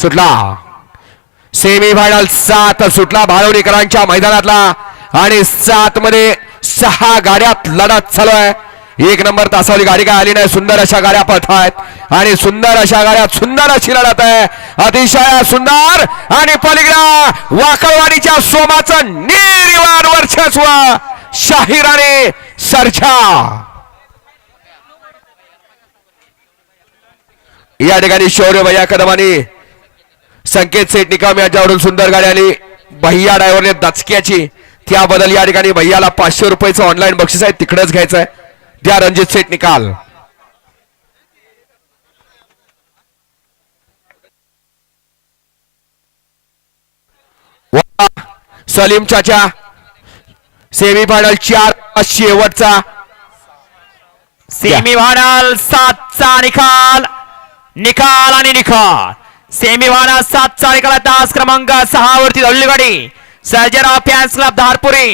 सुटला. Semi final सात सुटला भाळवडीकरांच्या मैदानातला आणि सात मध्ये सहा गाड्यात लढत चालू आहे एक नंबर तासावली गाडी काय आली नाही. सुंदर अशा गाड्या पळत आहेत आणि सुंदर अशा गाड्या सुंदर अशी लढत आहे. अतिशय सुंदर आणि पलीकडा वाकळवाडीच्या सोमाचं निर्वाण वर्चस्व. शाहिराने सरछा या ठिकाणी शौर्य भैया कदमानी संकेत सेठ निकाम यांच्यावरून सुंदर गाडी आली. भैया ड्रायव्हरने दचक्याची. त्याबद्दल या ठिकाणी भैयाला पाचशे रुपयाचं ऑनलाईन बक्षीस आहे. तिकडेच घ्यायचं आहे द्या रणजित सेठ निकाल. सलीम चाचा. सेमी फायनल चार शेवटचा. सेमी फायनल सातचा निकाल. निकाल आणि निकाल सेमी सात सातचा निकाल तास क्रमांक सहा वरती धरली गाडी सर्जराव फॅन्स क्लब धारपुरी.